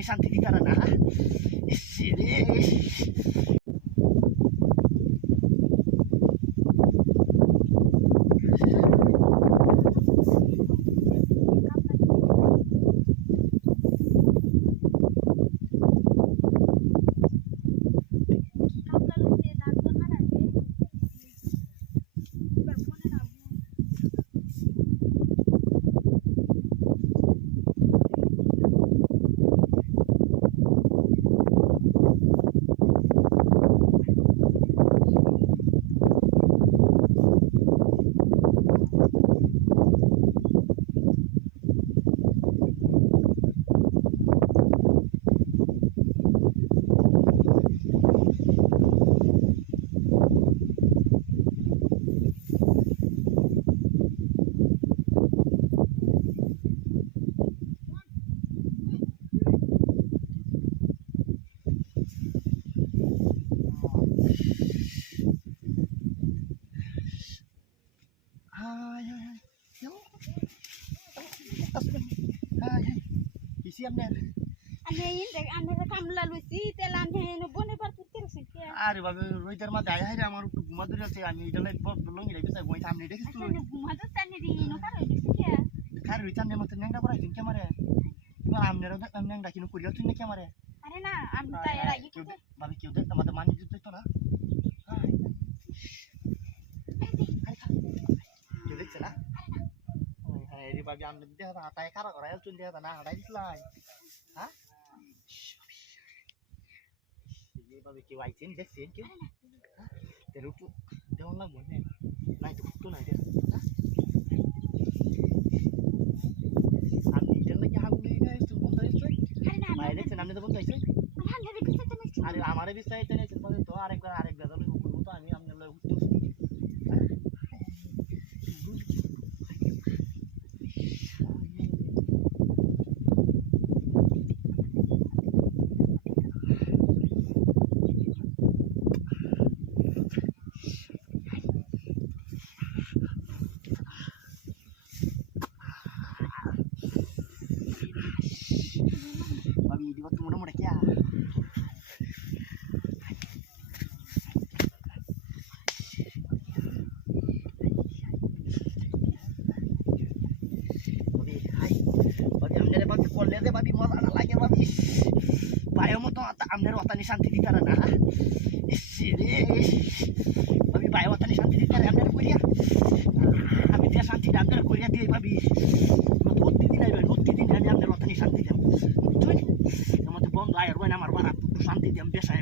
অতানি শান্তি দিতারা না এসে রে Isi amne ane indek ane kamla luisi telan he no bone par putir sikya are babe roitar ma daya haire amar একটু ঘুমা ধরে আছে আমি এটা লাই বড় লঙ্গি লাই বিছাই বই সামনে দেখিস তুই ane gumado tani ri no karo sikya খার রইতাম নে মত নেংডা করাই দিন ক্যামেরা তোমার আমনেরও দেখ নেংডা কিনো করিয়া তুই না camera are na am ta era gi কেউ ভাবি কেউ দেখ আমাদের মানি দিতে তো না কেউ দেখছে না হ্যাঁ রে ভাবি আমনে দিতে হাতা হাতায় খারাপ করাই চুন দিয়ে না হাঁটাই দিছলাই হ্যাঁ ভাবি কেউ আইছেন দেখছেন কেউ তেল একটু দেওয়ান লাগবো না নাই তো তো নাই আমি এটার লাগে হাগুলি তুই বন্ধ হয়েছে ভাই দেখছেন আপনি তো বন্ধ হয়েছে আরে আমারে বিস্তারিত নেই তো আরেকবার করবো তো আমি আপনার লোক Babi di waktu muda-muda kia. Babi, hai. Babi amne babi kolle de babi mau anak lagi babi. Bayo mo to amne watani shanti ditara na. Sini. Babi bayo watani shanti ditara amne kuria. Ami dia shanti amne kuria dia babi. Hoti din আমি আমনে watani shanti দিম। আমাদের বন্ধ আয়ের বই আমার বাড়া শান্তি দিম বেসায়